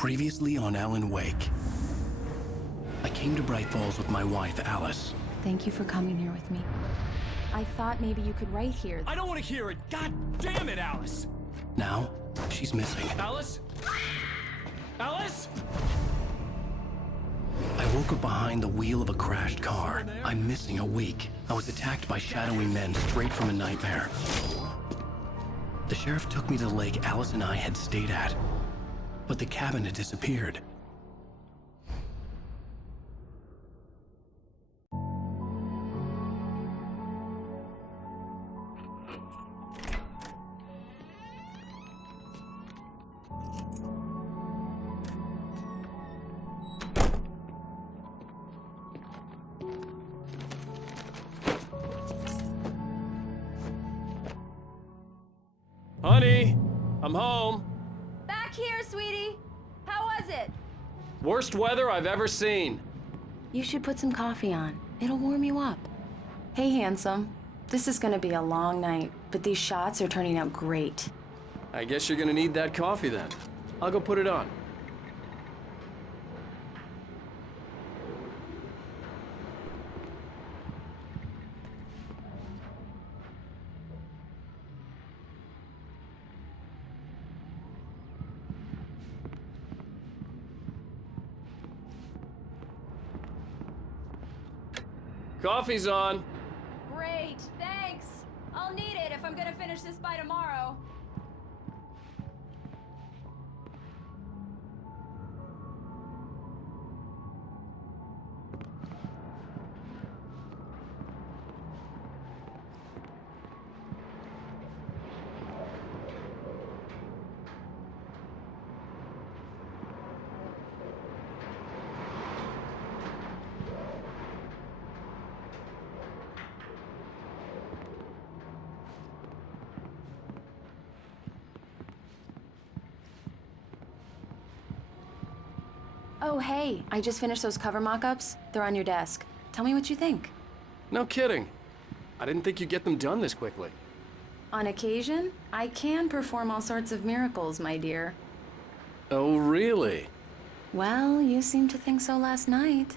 Previously on Alan Wake. I came to Bright Falls with my wife, Alice. Thank you for coming here with me. I thought maybe you could write here. I don't want to hear it! God damn it, Alice! Now, she's missing. Alice? Alice? I woke up behind the wheel of a crashed car. I'm missing a week. I was attacked by shadowy men straight from a nightmare. The sheriff took me to the lake Alice and I had stayed at, but the cabin had disappeared. Honey, I'm home. Back here, sweetie. How was it? Worst weather I've ever seen. You should put some coffee on. It'll warm you up. Hey, handsome. This is gonna be a long night, but these shots are turning out great. I guess you're gonna need that coffee then. I'll go put it on. Coffee's on. Great, thanks. I'll need it if I'm gonna finish this by tomorrow. Oh, hey, I just finished those cover mock-ups. They're on your desk. Tell me what you think. No kidding. I didn't think you'd get them done this quickly. On occasion, I can perform all sorts of miracles, my dear. Oh, really? Well, you seemed to think so last night.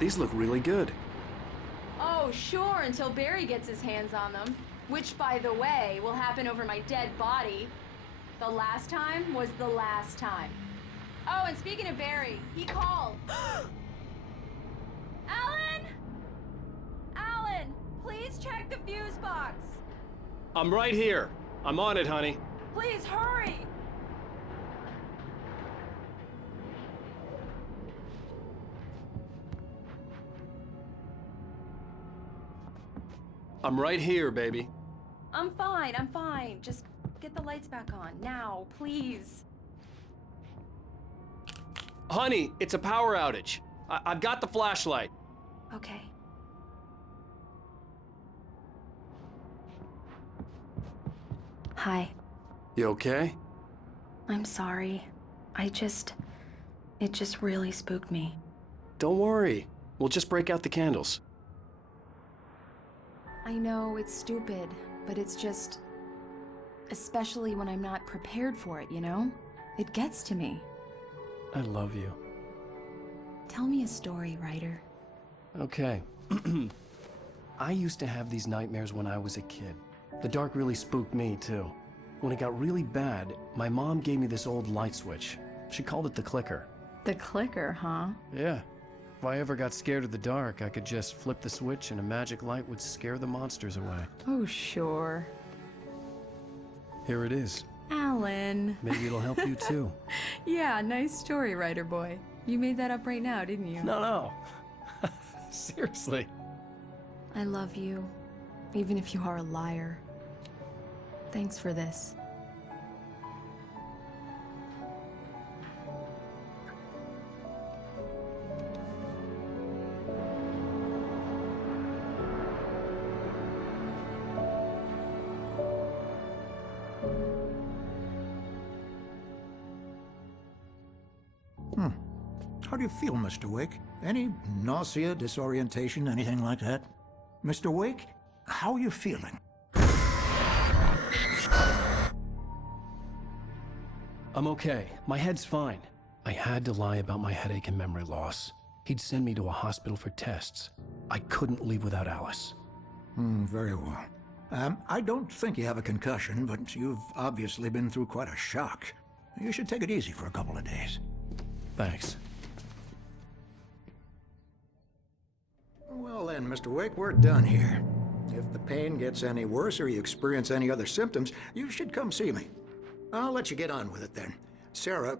These look really good. Oh, sure, until Barry gets his hands on them. Which, by the way, will happen over my dead body. The last time was the last time. Oh, and speaking of Barry, he called. Alan! Alan, please check the fuse box. I'm right here. I'm on it, honey. Please hurry! I'm right here, baby. I'm fine, I'm fine. Just get the lights back on, now, please. Honey, it's a power outage. I've got the flashlight. Okay. Hi. You okay? I'm sorry. It just really spooked me. Don't worry. We'll just break out the candles. I know it's stupid, but it's just... especially when I'm not prepared for it, you know? It gets to me. I love you. Tell me a story, writer. Okay. I used to have these nightmares when I was a kid. The dark really spooked me, too. When it got really bad, my mom gave me this old light switch. She called it the clicker. The clicker, huh? Yeah. If I ever got scared of the dark, I could just flip the switch and a magic light would scare the monsters away. Oh, sure. Here it is. Alan. Maybe it'll help you too. Yeah, nice story, writer boy. You made that up right now, didn't you? No. Seriously. I love you. even if you are a liar. Thanks for this. How do you feel, Mr. Wake? Any nausea, disorientation, anything like that? Mr. Wake, how are you feeling? I'm okay. My head's fine. I had to lie about my headache and memory loss. He'd send me to a hospital for tests. I couldn't leave without Alice. Very well. I don't think you have a concussion, but you've obviously been through quite a shock. You should take it easy for a couple of days. Thanks. Well then, Mr. Wake, we're done here. If the pain gets any worse or you experience any other symptoms, you should come see me. I'll let you get on with it then. Sarah,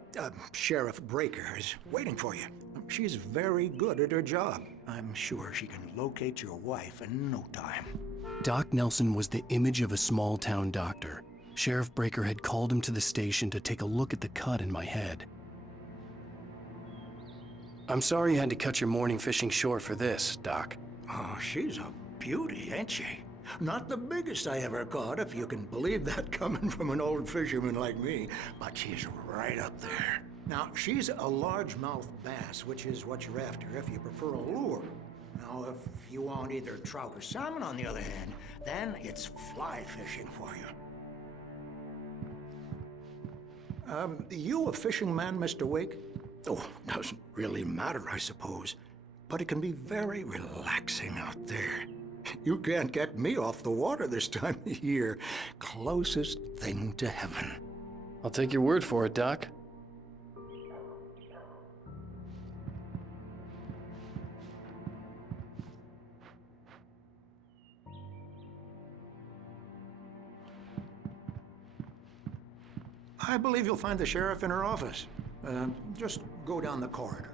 Sheriff Breaker, is waiting for you. She's very good at her job. I'm sure she can locate your wife in no time. Doc Nelson was the image of a small-town doctor. Sheriff Breaker had called him to the station to take a look at the cut in my head. I'm sorry you had to cut your morning fishing short for this, Doc. Oh, she's a beauty, ain't she? Not the biggest I ever caught, if you can believe that coming from an old fisherman like me, but she's right up there. Now, she's a largemouth bass, which is what you're after if you prefer a lure. Now, if you want either trout or salmon, on the other hand, then it's fly fishing for you. You a fishing man, Mr. Wake? Oh, doesn't really matter, I suppose. But it can be very relaxing out there. You can't get me off the water this time of year. Closest thing to heaven. I'll take your word for it, Doc. I believe you'll find the sheriff in her office. Just go down the corridor.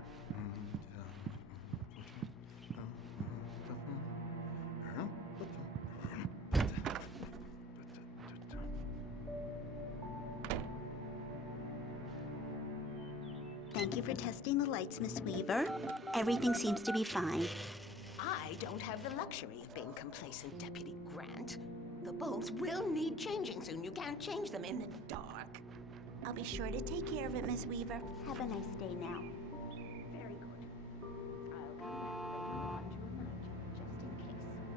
Thank you for testing the lights, Miss Weaver. Everything seems to be fine. I don't have the luxury of being complacent, Deputy Grant. The bulbs will need changing soon. You can't change them in the dark. I'll be sure to take care of it, Miss Weaver. Have a nice day now. Very good. I'll come back later on to remind you, just in case.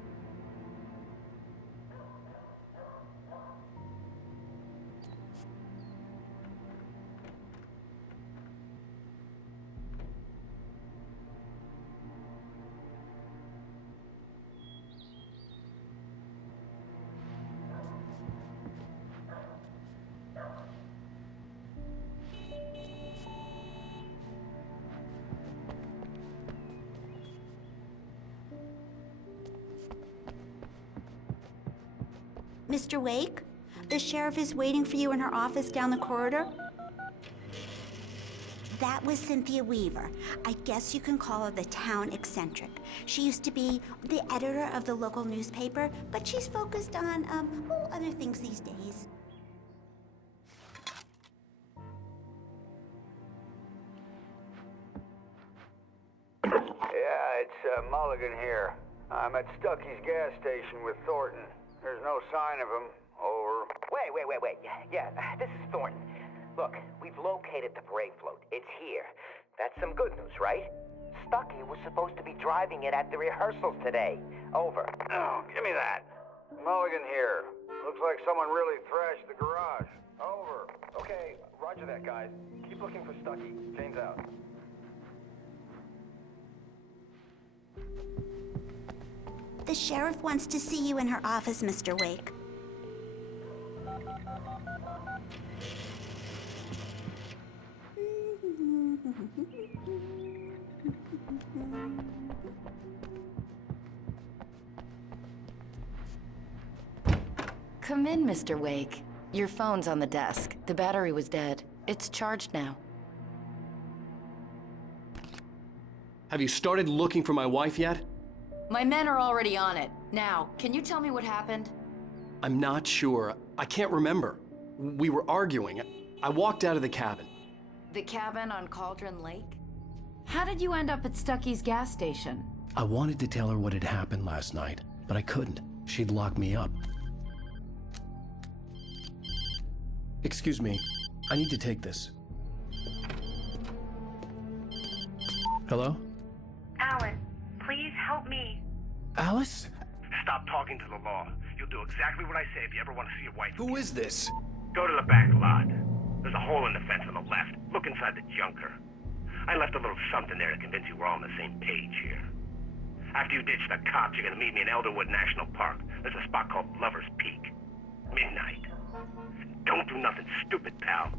Mr. Wake, the sheriff is waiting for you in her office down the corridor. That was Cynthia Weaver. I guess you can call her the town eccentric. She used to be the editor of the local newspaper, but she's focused on, other things these days. Yeah, it's Mulligan here. I'm at Stucky's gas station with Thornton. There's no sign of him. Over. Wait. Yeah, this is Thornton. Look, we've located the parade float. It's here. That's some good news, right? Stucky was supposed to be driving it at the rehearsals today. Over. Oh, give me that. Mulligan here. Looks like someone really thrashed the garage. Over. Okay, roger that, guys. Keep looking for Stucky. Jane's out. The sheriff wants to see you in her office, Mr. Wake. Come in, Mr. Wake. Your phone's on the desk. The battery was dead. It's charged now. Have you started looking for my wife yet? My men are already on it. Now, can you tell me what happened? I'm not sure. I can't remember. We were arguing. I walked out of the cabin. The cabin on Cauldron Lake? How did you end up at Stucky's gas station? I wanted to tell her what had happened last night, but I couldn't. She'd lock me up. Excuse me. I need to take this. Hello? Alan, please help me. Alice? Stop talking to the law. You'll do exactly what I say if you ever want to see your wife. Who is this? Go to the back lot. There's a hole in the fence on the left. Look inside the junker. I left a little something there to convince you we're all on the same page here. After you ditch the cops, you're gonna meet me in Elderwood National Park. There's a spot called Lover's Peak. Midnight. Don't do nothing stupid, pal.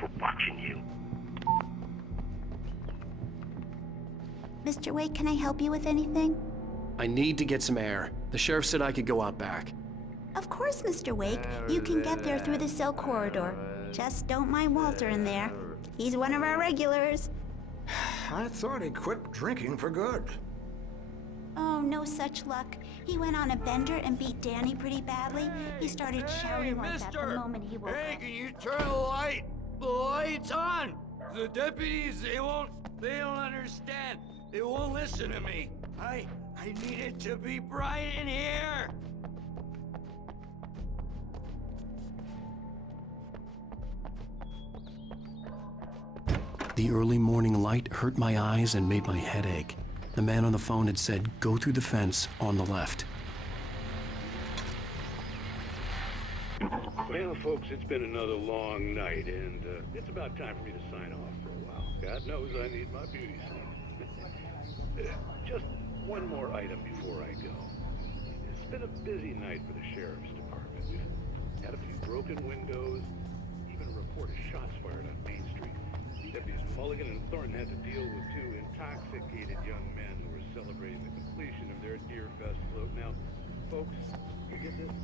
We're watching you. Mr. Wake, can I help you with anything? I need to get some air. The sheriff said I could go out back. Of course, Mr. Wake. You can get there through the cell corridor. Just don't mind Walter in there. He's one of our regulars. I thought he quit drinking for good. Oh, no such luck. He went on a bender and beat Danny pretty badly. He started shouting like that the moment he woke up. Can you turn the light? The light's on! The deputies, they don't understand. They won't listen to me. I need it to be bright in here! The early morning light hurt my eyes and made my head ache. The man on the phone had said, go through the fence on the left. Well, folks, it's been another long night, and it's about time for me to sign off for a while. God knows I need my beauty sleep. Just one more item before I go. It's been a busy night for the sheriff's department. We've had a few broken windows, even a report of shots fired on Main Street. Deputies Mulligan and Thornton had to deal with two intoxicated young men who were celebrating the completion of their Deer Fest float. Now, folks, you get this?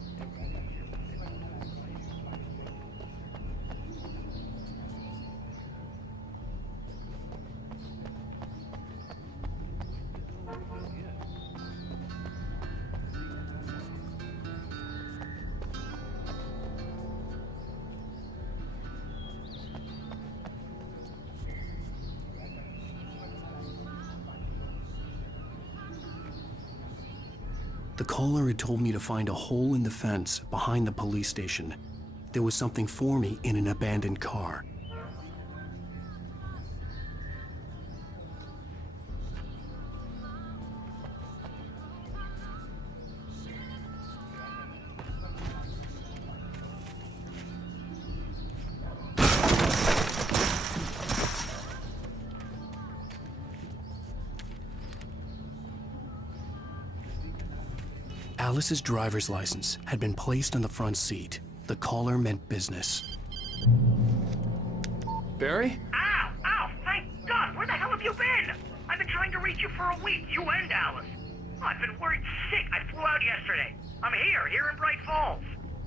The caller had told me to find a hole in the fence behind the police station. There was something for me in an abandoned car. Alice's driver's license had been placed on the front seat. The caller meant business. Barry? Ow! Ow! Thank God! Where the hell have you been? I've been trying to reach you for a week, you and Alice. Oh, I've been worried sick. I flew out yesterday. I'm here in Bright Falls.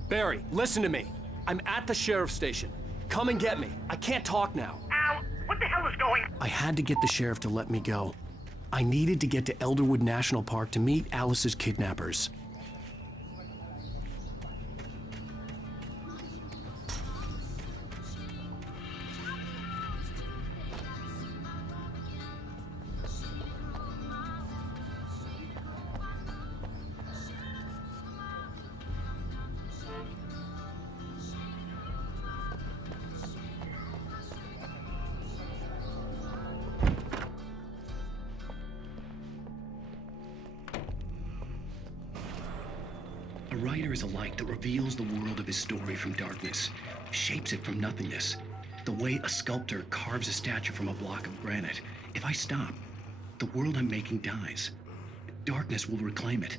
Barry, listen to me. I'm at the sheriff's station. Come and get me. I can't talk now. Al, what the hell is going on? I had to get the sheriff to let me go. I needed to get to Elderwood National Park to meet Alice's kidnappers. A writer is a light that reveals the world of his story from darkness, shapes it from nothingness. The way a sculptor carves a statue from a block of granite. If I stop, the world I'm making dies. Darkness will reclaim it.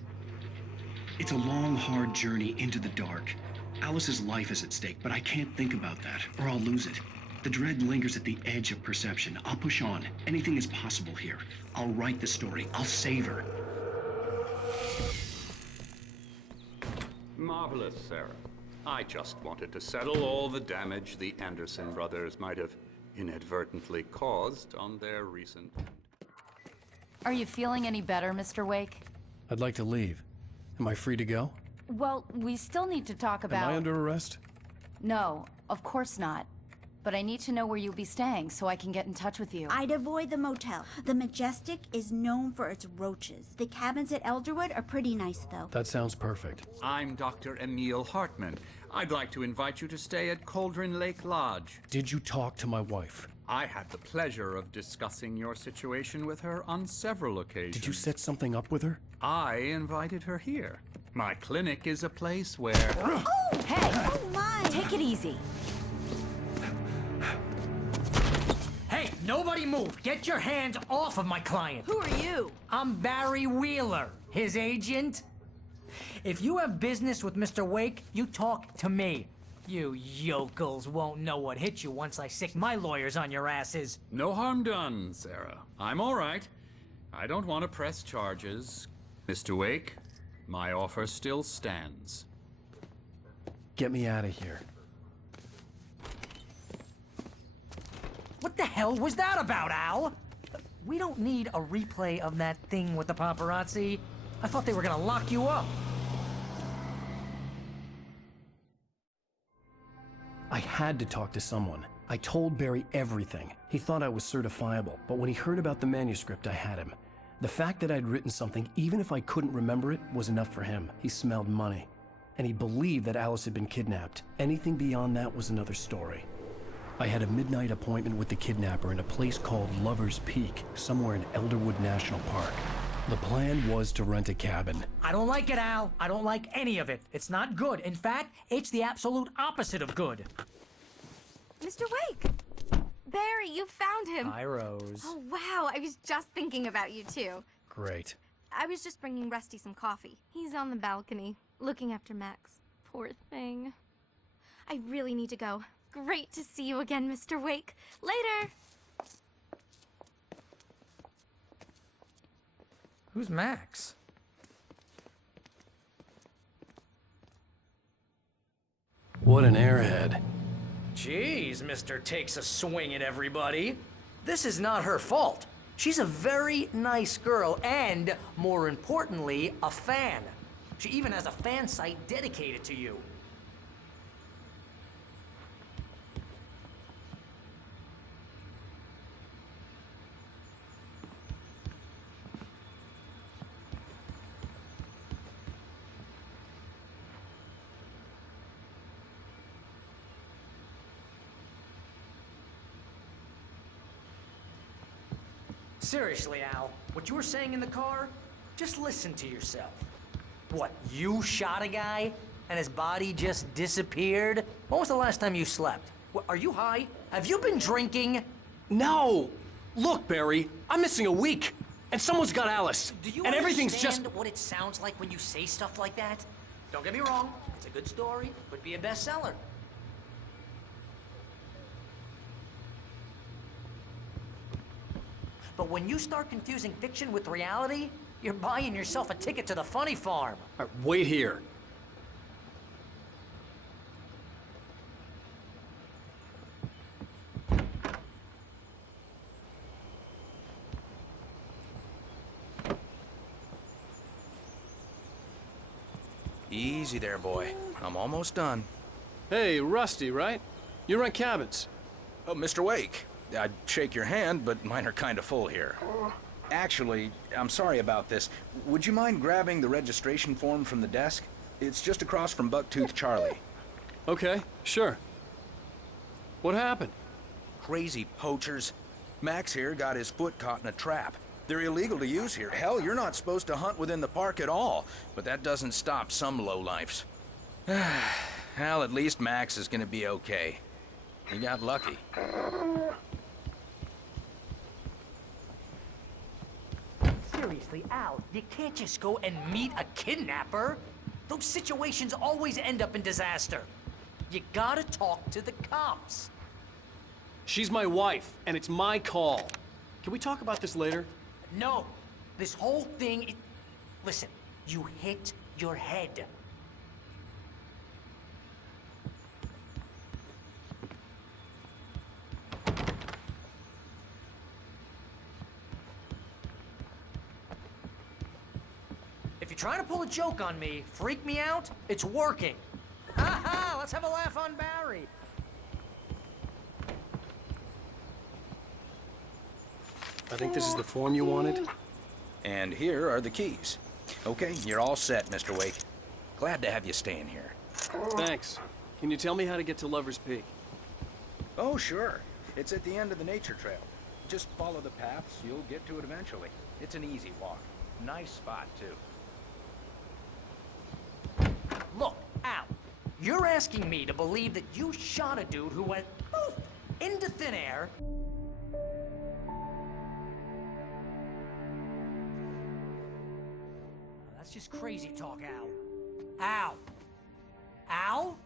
It's a long, hard journey into the dark. Alice's life is at stake, but I can't think about that, or I'll lose it. The dread lingers at the edge of perception. I'll push on. Anything is possible here. I'll write the story. I'll save her. Marvelous, Sarah. I just wanted to settle all the damage the Anderson brothers might have inadvertently caused on their recent... Are you feeling any better, Mr. Wake? I'd like to leave. Am I free to go? Well, we still need to talk about... Am I under arrest? No, of course not. But I need to know where you'll be staying so I can get in touch with you. I'd avoid the motel. The Majestic is known for its roaches. The cabins at Elderwood are pretty nice, though. That sounds perfect. I'm Dr. Emil Hartman. I'd like to invite you to stay at Cauldron Lake Lodge. Did you talk to my wife? I had the pleasure of discussing your situation with her on several occasions. Did you set something up with her? I invited her here. My clinic is a place where... Oh! Hey! Oh, my! Take it easy. Hey, nobody move! Get your hands off of my client! Who are you? I'm Barry Wheeler, his agent. If you have business with Mr. Wake, you talk to me. You yokels won't know what hit you once I sick my lawyers on your asses. No harm done, Sarah. I'm all right. I don't want to press charges. Mr. Wake, my offer still stands. Get me out of here. What the hell was that about, Al? We don't need a replay of that thing with the paparazzi. I thought they were gonna lock you up. I had to talk to someone. I told Barry everything. He thought I was certifiable, but when he heard about the manuscript, I had him. The fact that I'd written something, even if I couldn't remember it, was enough for him. He smelled money. And he believed that Alice had been kidnapped. Anything beyond that was another story. I had a midnight appointment with the kidnapper in a place called Lover's Peak, somewhere in Elderwood National Park. The plan was to rent a cabin. I don't like it, Al. I don't like any of it. It's not good. In fact, it's the absolute opposite of good. Mr. Wake! Barry, you found him. Hi, Rose. Oh, wow. I was just thinking about you, too. Great. I was just bringing Rusty some coffee. He's on the balcony, looking after Max. Poor thing. I really need to go. Great to see you again, Mr. Wake. Later! Who's Max? What an airhead. Jeez, Mr. Takes a swing at everybody. This is not her fault. She's a very nice girl and, more importantly, a fan. She even has a fan site dedicated to you. Seriously, Al, what you were saying in the car, just listen to yourself. What, you shot a guy and his body just disappeared? When was the last time you slept? What, are you high? Have you been drinking? No! Look, Barry, I'm missing a week, and someone's got Alice. Do you and everything's understand just... what it sounds like when you say stuff like that? Don't get me wrong, it's a good story, could be a bestseller. But when you start confusing fiction with reality, you're buying yourself a ticket to the funny farm. All right, wait here. Easy there, boy. I'm almost done. Hey, Rusty, right? You rent cabins. Oh, Mr. Wake. I'd shake your hand, but mine are kind of full here. Actually, I'm sorry about this. Would you mind grabbing the registration form from the desk? It's just across from Bucktooth Charlie. Okay, sure. What happened? Crazy poachers. Max here got his foot caught in a trap. They're illegal to use here. Hell, you're not supposed to hunt within the park at all. But that doesn't stop some lowlifes. Well, at least Max is gonna be okay. He got lucky. Seriously, Al, you can't just go and meet a kidnapper. Those situations always end up in disaster. You gotta talk to the cops. She's my wife, and it's my call. Can we talk about this later? No, this whole thing, listen, you hit your head. if you're trying to pull a joke on me, freak me out, it's working. Ha ha! Let's have a laugh on Barry. I think this is the form you wanted. And here are the keys. Okay, you're all set, Mr. Wake. Glad to have you staying here. Thanks. Can you tell me how to get to Lover's Peak? Oh, sure. It's at the end of the nature trail. Just follow the paths, you'll get to it eventually. It's an easy walk. Nice spot, too. Look, Al, you're asking me to believe that you shot a dude who went poof into thin air. That's just crazy talk, Al. Al! Al?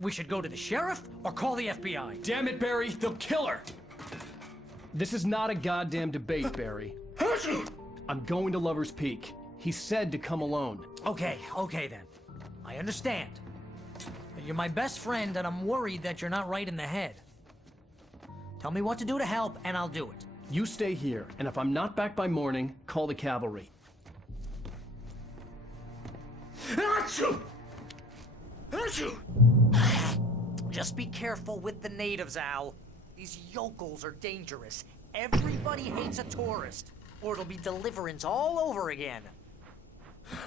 We should go to the sheriff or call the FBI. Damn it, Barry, they'll kill her! This is not a goddamn debate, Barry. I'm going to Lover's Peak. He said to come alone. Okay then. I understand. You're my best friend, and I'm worried that you're not right in the head. Tell me what to do to help, and I'll do it. You stay here, and if I'm not back by morning, call the cavalry. Achoo! Achoo! Just be careful with the natives, Al. These yokels are dangerous. Everybody hates a tourist, or it'll be Deliverance all over again.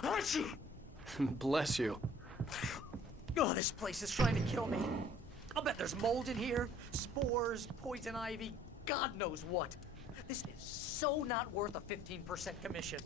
Achoo! Bless you. Oh, this place is trying to kill me. I'll bet there's mold in here, spores, poison ivy, God knows what. This is so not worth a 15% commission.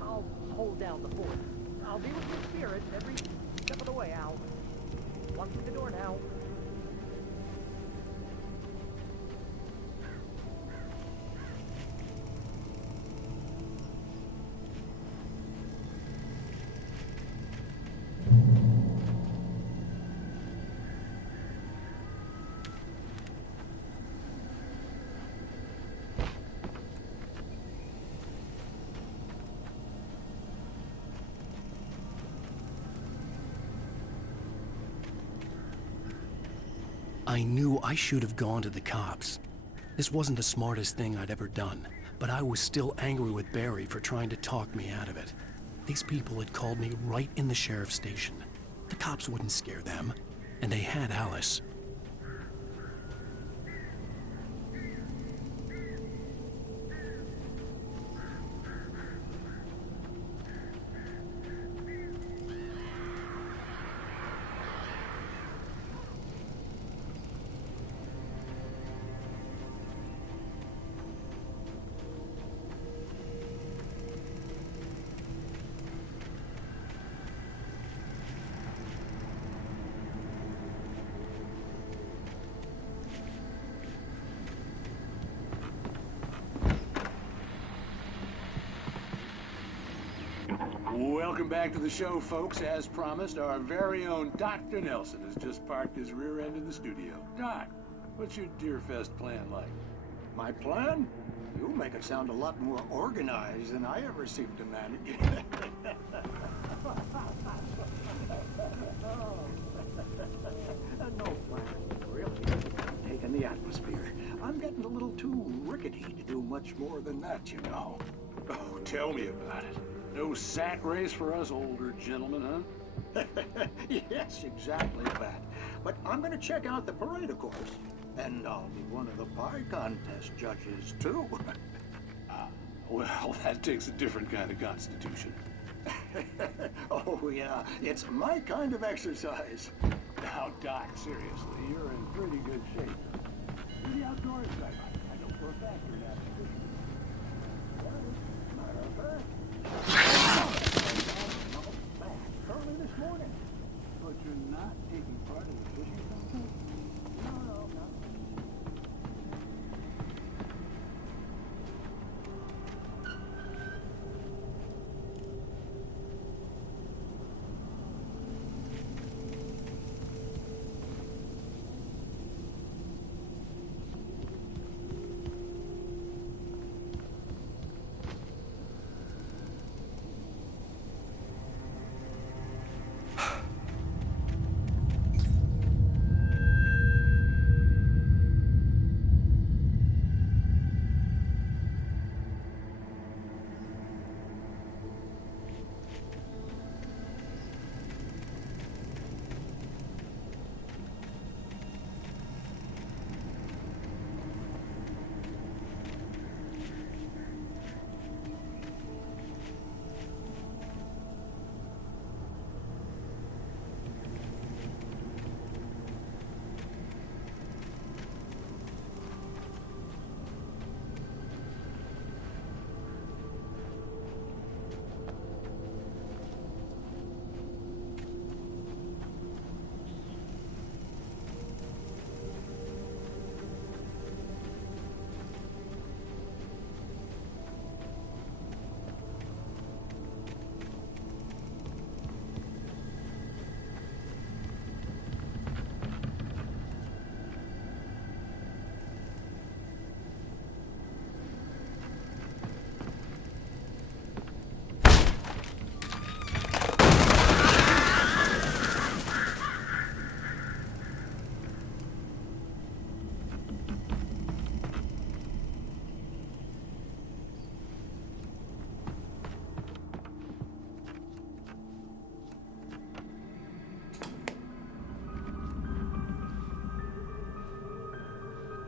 I'll hold down the fort. I'll be with your spirit every step of the way, Al. One through the door now. I knew I should have gone to the cops. This wasn't the smartest thing I'd ever done, but I was still angry with Barry for trying to talk me out of it. These people had called me right in the sheriff's station. The cops wouldn't scare them, and they had Alice. Welcome back to the show, folks. As promised, our very own Dr. Nelson has just parked his rear end in the studio. Doc, what's your Deerfest plan like? My plan? You make it sound a lot more organized than I ever seem to manage. No plan, really. Taking the atmosphere. I'm getting a little too rickety to do much more than that, you know. Oh, tell me about it. No sack race for us older gentlemen, huh? Yes, exactly that. But I'm gonna check out the parade, of course. And I'll be one of the pie contest judges, too. Well, that takes a different kind of constitution. Oh, yeah. It's my kind of exercise. Now, Doc, seriously, you're in pretty good shape. You're the outdoors guy. I know for a fact you're not fishing. Matter of fact, early this morning. But you're not taking part in the fishing contest? No, not.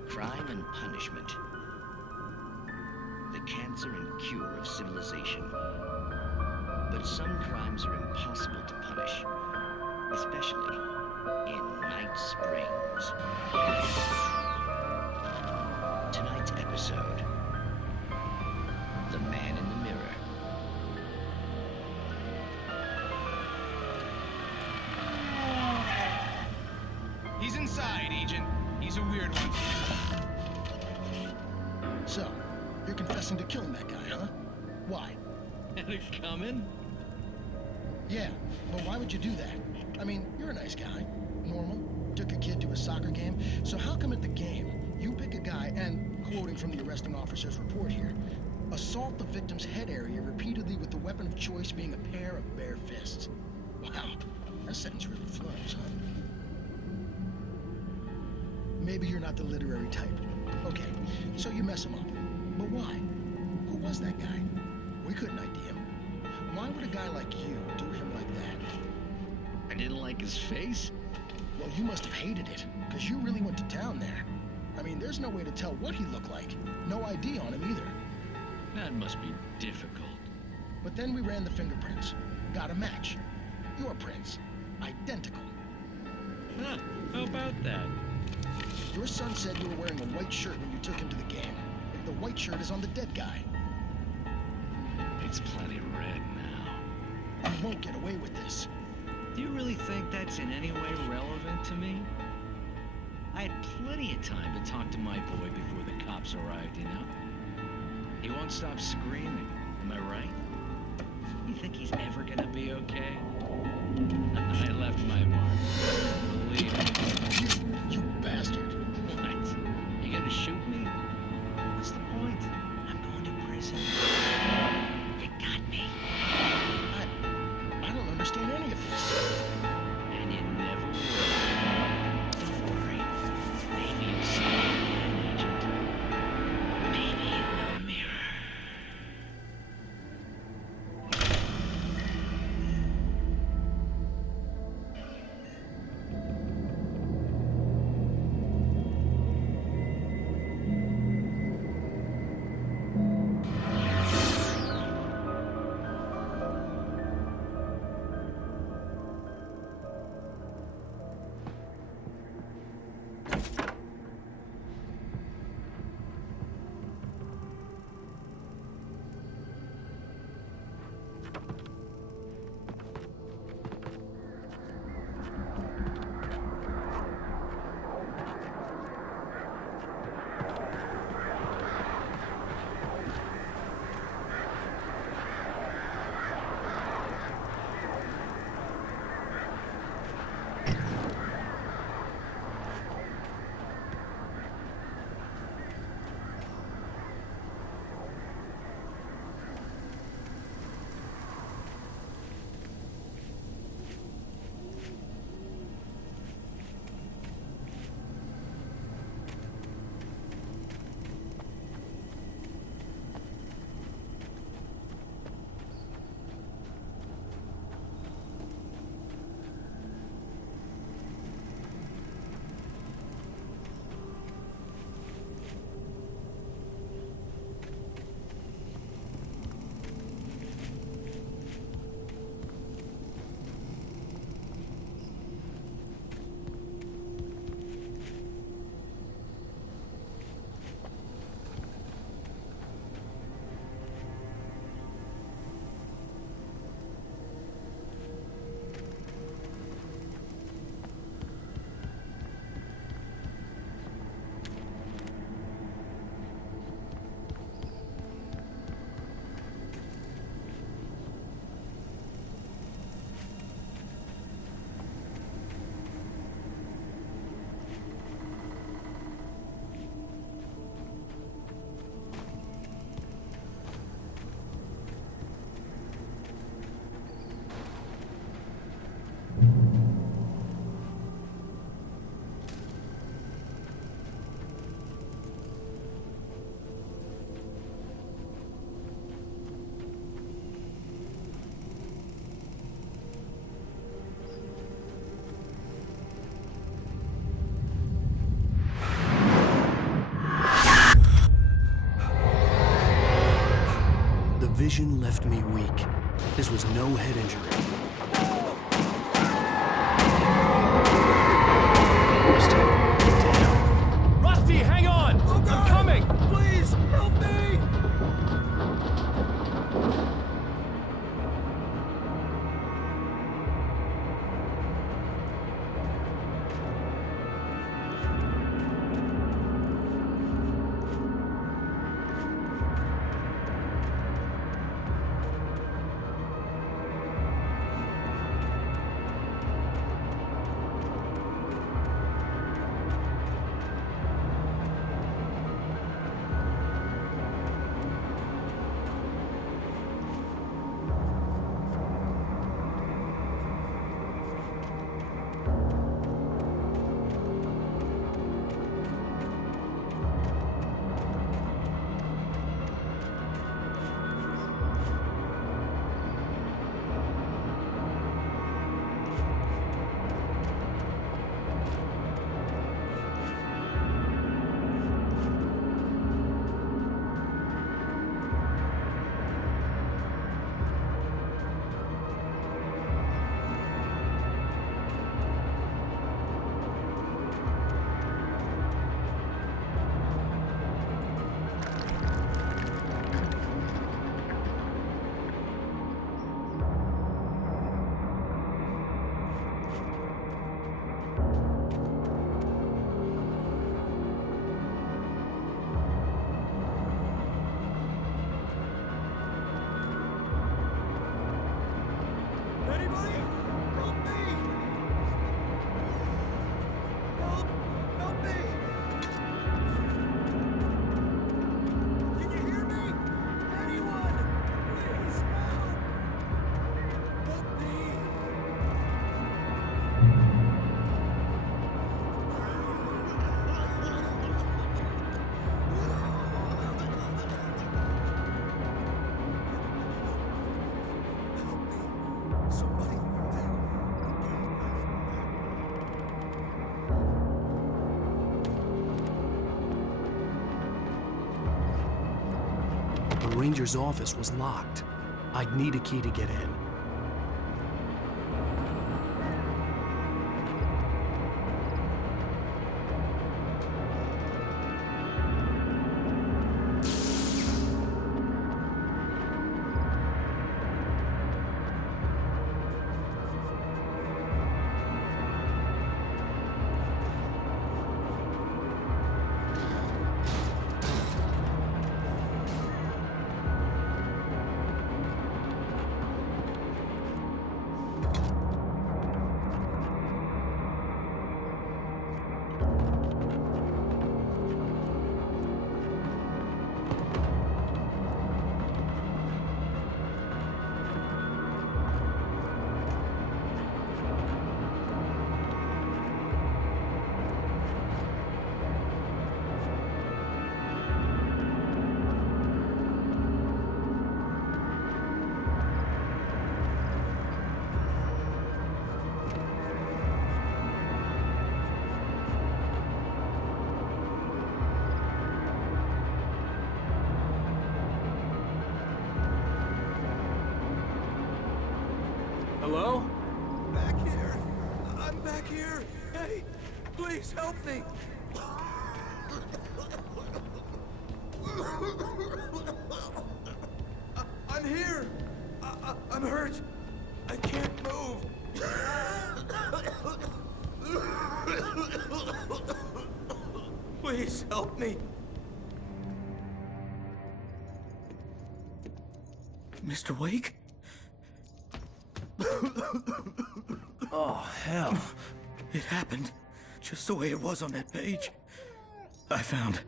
Crime and punishment. The cancer and cure of civilization. But some crimes are impossible to punish, especially in Night Springs. Tonight's episode, The Man in the Mirror. He's inside, Agent. He's a weird one. So, you're confessing to killing that guy, huh? Why? Had it coming? Yeah, but why would you do that? I mean, you're a nice guy. Normal. Took your kid to a soccer game. So how come at the game, you pick a guy and, quoting from the arresting officer's report here, assault the victim's head area repeatedly with the weapon of choice being a pair of bare fists? Wow, that sentence really flows, huh? Maybe you're not the literary type. Okay, so you mess him up. But why? Who was that guy? We couldn't ID him. Why would a guy like you do him like that? I didn't like his face? Well, you must have hated it, because you really went to town there. I mean, there's no way to tell what he looked like. No ID on him either. That must be difficult. But then we ran the fingerprints. Got a match. Your prints. Identical. Huh, how about that? Your son said you were wearing a white shirt when you took him to the game. The white shirt is on the dead guy. It's plenty red now. You won't get away with this. Do you really think that's in any way relevant to me? I had plenty of time to talk to my boy before the cops arrived, you know? He won't stop screaming, am I right? really think he's ever gonna be okay? I left my mark. Believe me. You bastard. What? You gonna shoot me? What's the point? I'm going to prison. You got me. I don't understand any of this. And you never will. Don't worry. Maybe you'll see me again, Agent. Maybe in the mirror. vision left me weak. This was no head injury. Rusty, hang on! Oh, I'm coming! Please, help me! ranger's office was locked. I'd need a key to get in. Hello? Back here. I'm back here. Hey, please help me. I'm here. I'm hurt. I can't move. Please help me. Mr. Wake? Oh, hell. It happened just the way it was on that page. I found.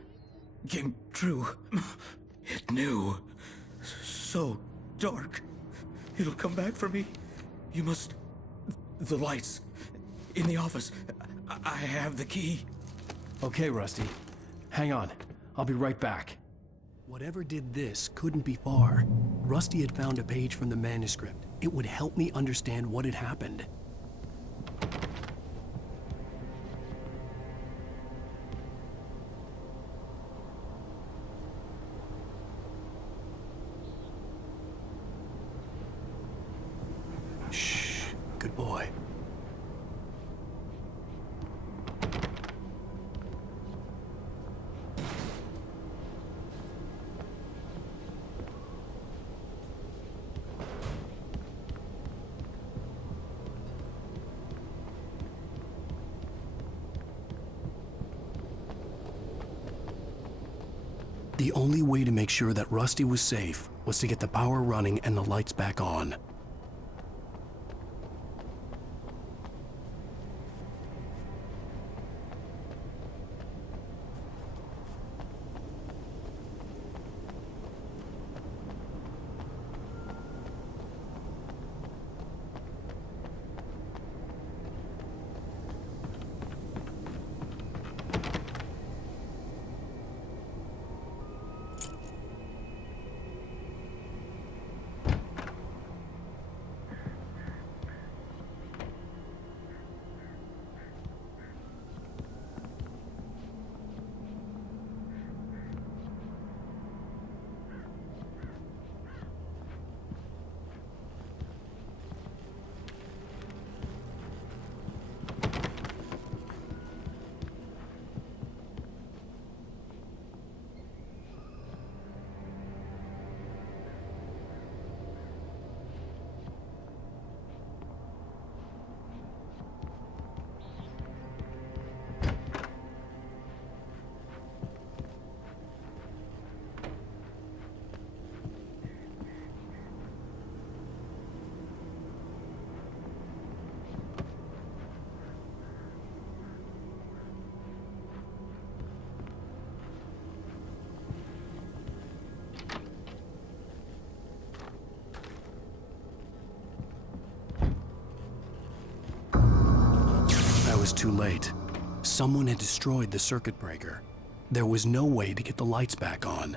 Came true. It knew. So dark. It'll come back for me. You must... The lights. In the office. I have the key. Okay, Rusty. Hang on. I'll be right back. Whatever did this couldn't be far. Rusty had found a page from the manuscript. It would help me understand what had happened. Shh. Good boy. The only way to make sure that Rusty was safe was to get the power running and the lights back on. Was too late. Someone had destroyed the circuit breaker. There was no way to get the lights back on.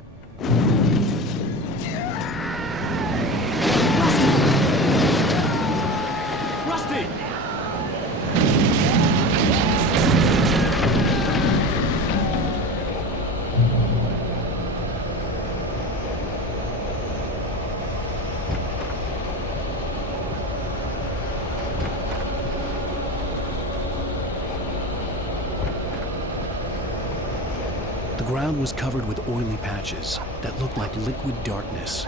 Rusty! ground was covered with oily patches that looked like liquid darkness.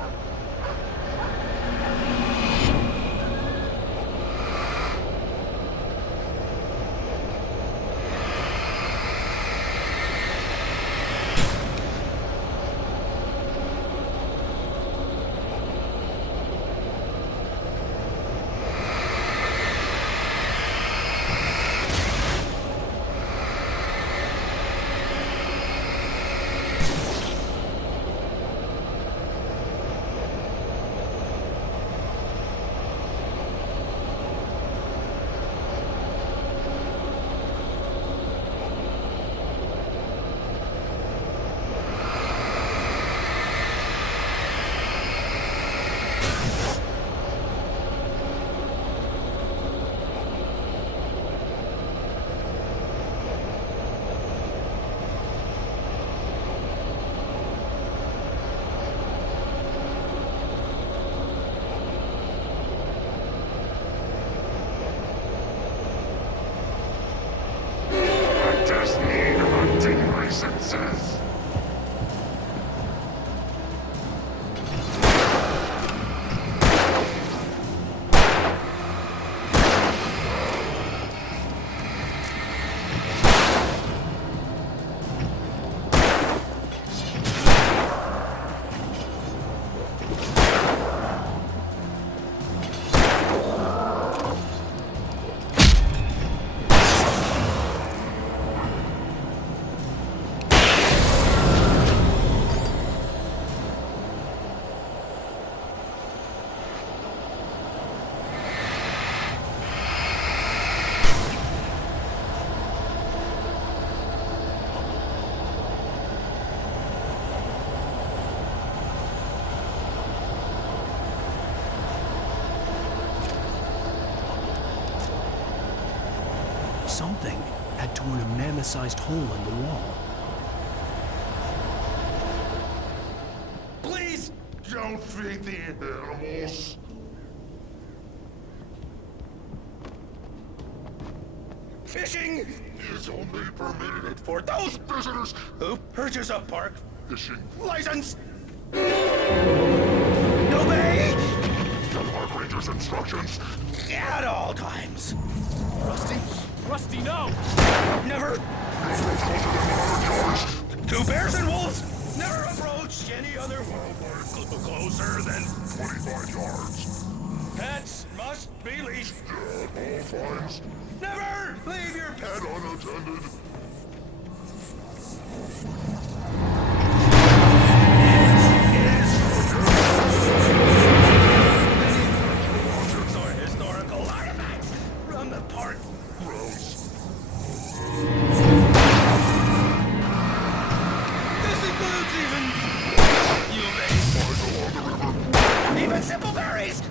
Something had torn a mammoth-sized hole in the wall. Please don't feed the animals. Fishing is only permitted for those visitors who purchase a park fishing license. Obey the park ranger's instructions at all times. Rusty? Rusty, no! Never! Two bears and wolves never approach any other wildlife closer than 25 yards. Pets must be leashed. At all times. Never leave your pet unattended. Or historical artifacts from the park. Gross. This includes even simple berries.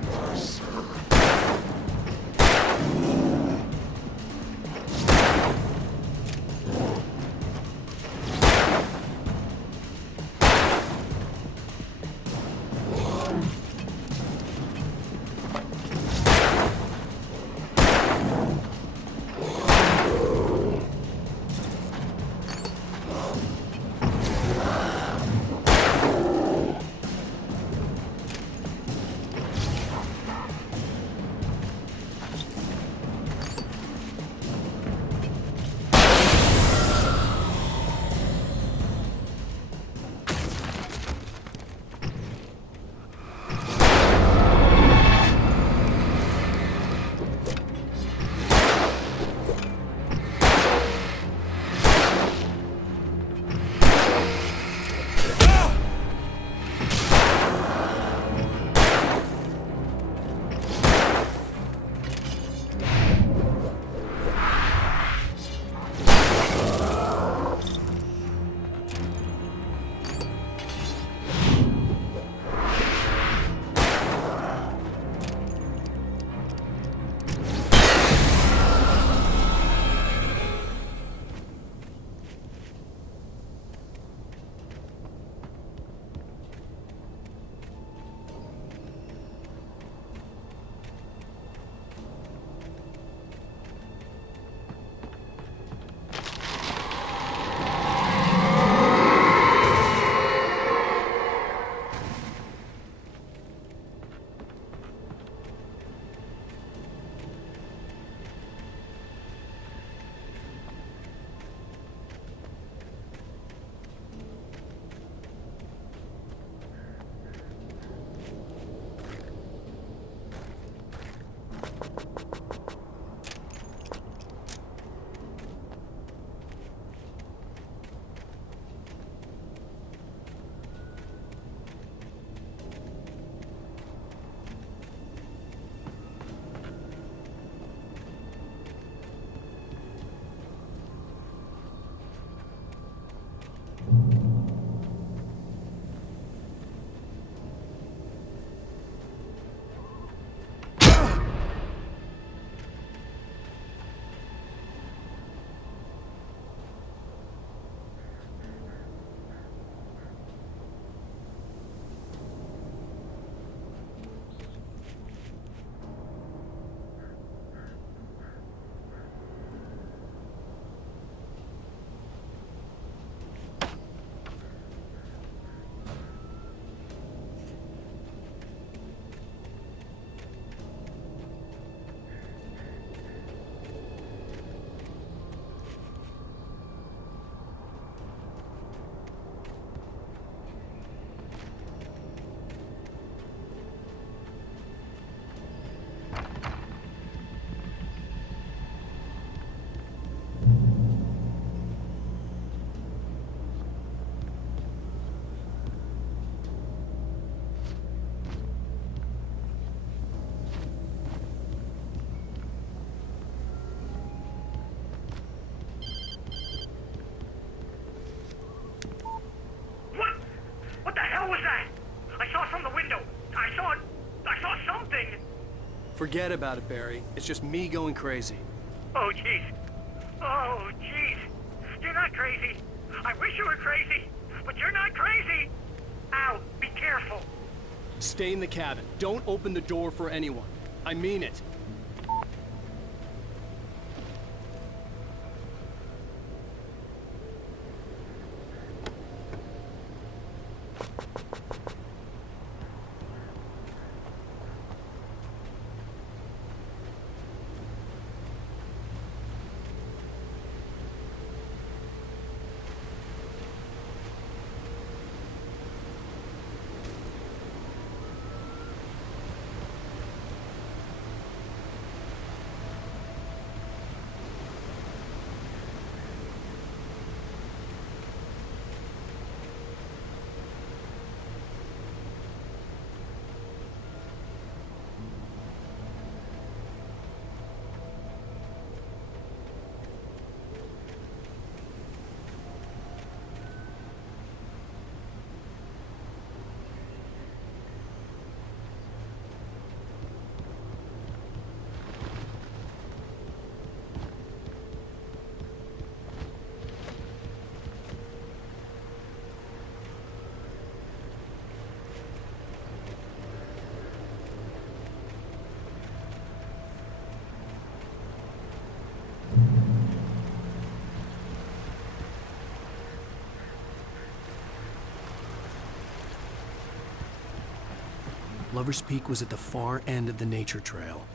Forget about it, Barry. It's just me going crazy. Oh, jeez. Oh, jeez. You're not crazy. I wish you were crazy, but you're not crazy. Al, be careful. Stay in the cabin. Don't open the door for anyone. I mean it. Lover's Peak was at the far end of the nature trail.